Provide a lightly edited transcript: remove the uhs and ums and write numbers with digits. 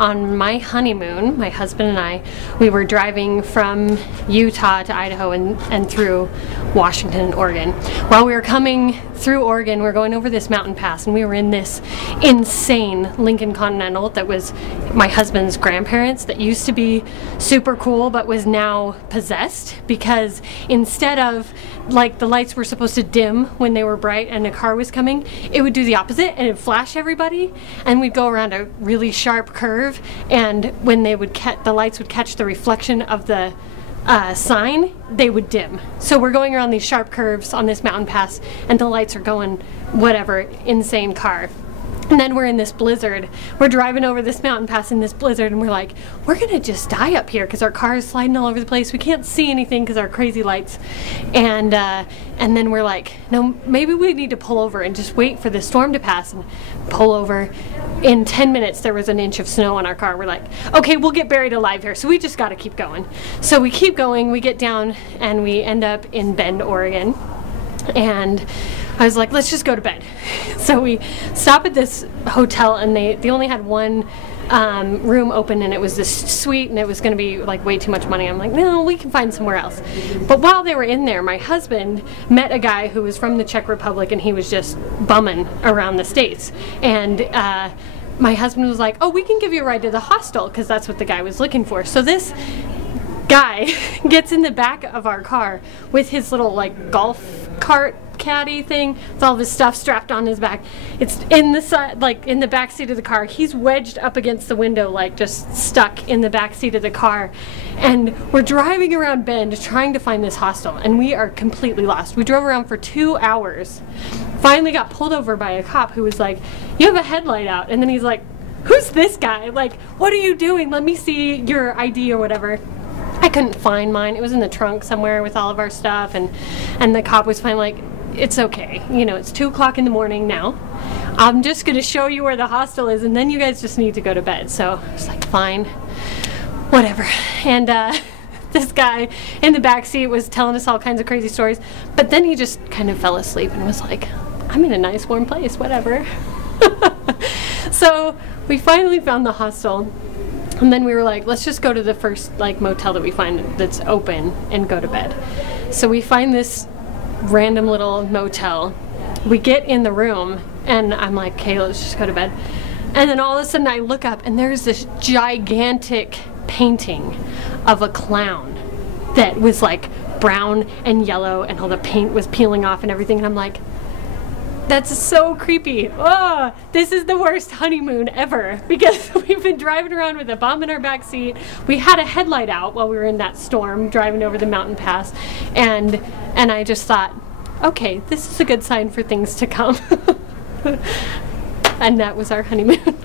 on my honeymoon, my husband and I, we were driving from Utah to Idaho and through Washington and Oregon. While we were coming through Oregon, we were going over this mountain pass, and we were in this insane Lincoln Continental that was my husband's grandparents, that used to be super cool but was now possessed, because instead of, like, the lights were supposed to dim when they were bright and a car was coming, it would do the opposite and it'd flash everybody, and we'd go around a really sharp curve, and when they would the lights would catch the reflection of the sign, they would dim. So we're going around these sharp curves on this mountain pass, and the lights are going whatever, insane car. And then we're in this blizzard. We're driving over this mountain pass in this blizzard, and we're like, we're gonna just die up here because our car is sliding all over the place. We can't see anything because our crazy lights. And then we're like, no, maybe we need to pull over and just wait for the storm to pass, and pull over. In 10 minutes, there was an inch of snow on our car. We're like, okay, we'll get buried alive here. So we just gotta keep going. So we keep going, we get down, and we end up in Bend, Oregon. And I was like, let's just go to bed. So we stop at this hotel, and they only had one room open, and it was this suite, and it was going to be like way too much money. I'm like, no, we can find somewhere else. But while they were in there, my husband met a guy who was from the Czech Republic, and he was just bumming around the States. And my husband was like, oh, we can give you a ride to the hostel, because that's what the guy was looking for. So this guy gets in the back of our car with his little, like, golf cart caddy thing with all of his stuff strapped on his back. It's in the side, like in the back seat of the car. He's wedged up against the window, like just stuck in the back seat of the car. And we're driving around Bend trying to find this hostel, and we are completely lost. We drove around for 2 hours. Finally got pulled over by a cop who was like, you have a headlight out. And then he's like, who's this guy? Like, what are you doing? Let me see your ID or whatever. I couldn't find mine. It was in the trunk somewhere with all of our stuff, and the cop was finally like, it's okay, you know, it's 2 o'clock in the morning now. I'm just gonna show you where the hostel is, and then you guys just need to go to bed. So I was like, fine, whatever. And this guy in the back seat was telling us all kinds of crazy stories, but then he just kind of fell asleep and was like, I'm in a nice warm place, whatever. So we finally found the hostel. And then we were like, let's just go to the first, like, motel that we find that's open and go to bed. So we find this random little motel. We get in the room, and I'm like, okay, let's just go to bed. And then all of a sudden I look up, and there's this gigantic painting of a clown that was like brown and yellow, and all the paint was peeling off and everything. And I'm like, that's so creepy. Oh, this is the worst honeymoon ever, because we've been driving around with a bomb in our back seat. We had a headlight out while we were in that storm driving over the mountain pass, and I just thought, okay, this is a good sign for things to come. And that was our honeymoon.